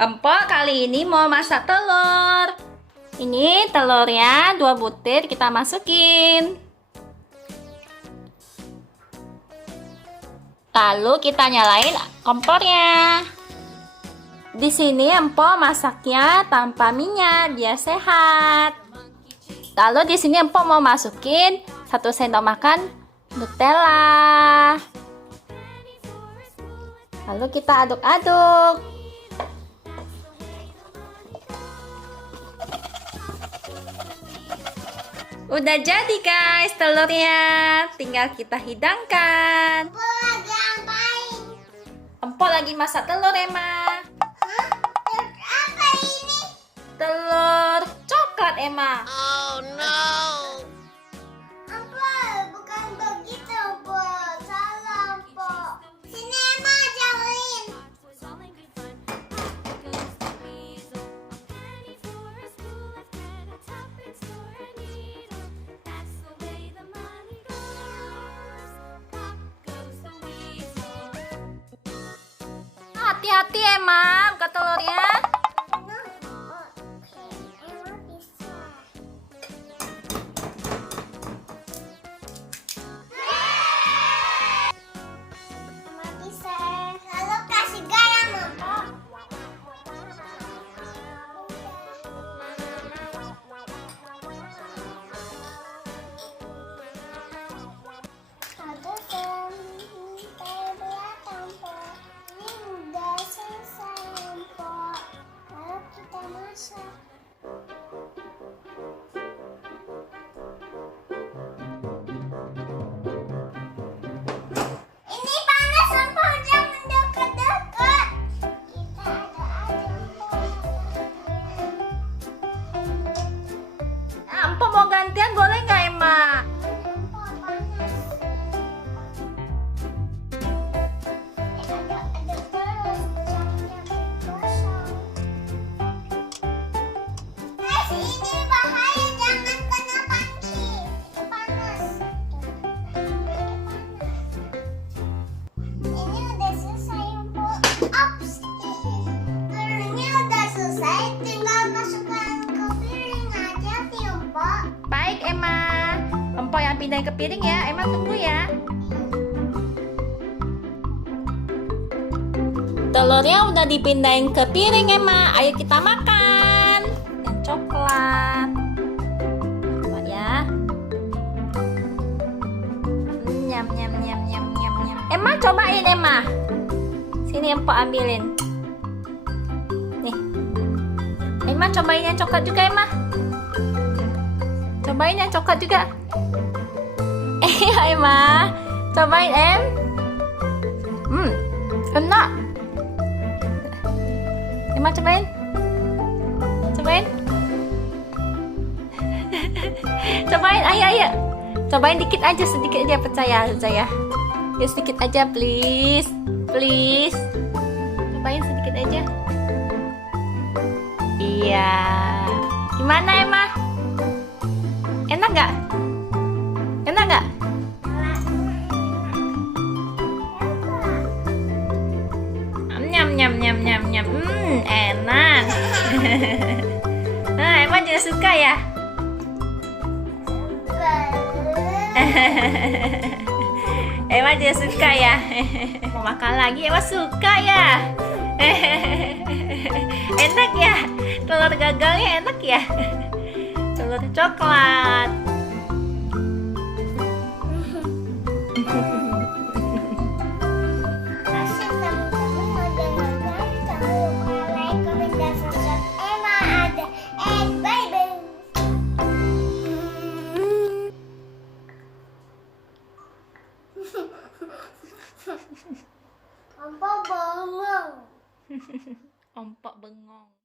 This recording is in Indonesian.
Empok kali ini mau masak telur. Ini telurnya 2 butir kita masukin. Lalu kita nyalain kompornya. Di sini empok masaknya tanpa minyak biar sehat. Lalu di sini empok mau masukin 1 sendok makan Nutella. Lalu kita aduk-aduk. Udah jadi guys telurnya, tinggal kita hidangkan. Empok lagi ngapain? Empok lagi masak telur Emma. Hah? Telur apa ini? Telur coklat Emma. Oh no. Empok, bukan begitu Empok. Salah Empok. Sini Emma ajarin. Hati-hati Emma, buka telurnya. Emma bisa. Emma bisa. Lalu kasih garam Empok. Ada ini udah selesai Empok. Lalu kita masak. Ini panas Empok, jangan dekat-dekat. Kita aduk-aduk Empok. Empok mau gantian boleh nggak Emma? Empok panas. Aduk-aduk terus sampai gosong. Guys, ini bahaya, jangan kena panci. Itu panas. Ini udah selesai Empok. Ups. Telurnya udah selesai, tinggal masukkan ke piring aja sih Empok. Baik Emma. Empok yang pindahin ke piring ya. Emma tunggu ya. Telurnya udah dipindahin ke piring Emma. Ayo kita makan. Yang coklat. Coba ya. Nyam nyam nyam nyam nyam nyam. Emma cobain Emma. Sini Empok ambilin. Nih. Emma cobain yang coklat juga Emma. Cobain yang coklat juga. Ayo Emma. Cobain Em. Enak. Emma cobain. Cobain. Cobain, ayo. Cobain dikit aja, sedikit aja, percaya. Ya sedikit aja, please. Please. Cobain sedikit aja. Iya. Gimana Emma? Enak gak? Enak gak? Nyam nyam nyam nyam nyam. Enak. Nah, Emma juga suka ya? Emma juga suka ya? Mau makan lagi Emma suka ya? Enak ya? Telur gagalnya enak ya? Telur coklat. Kasih teman-teman model-model, jangan lupa like, komen, dan subscribe. Emma ada. Bye-bye. Empok bengong. Ompok bengong.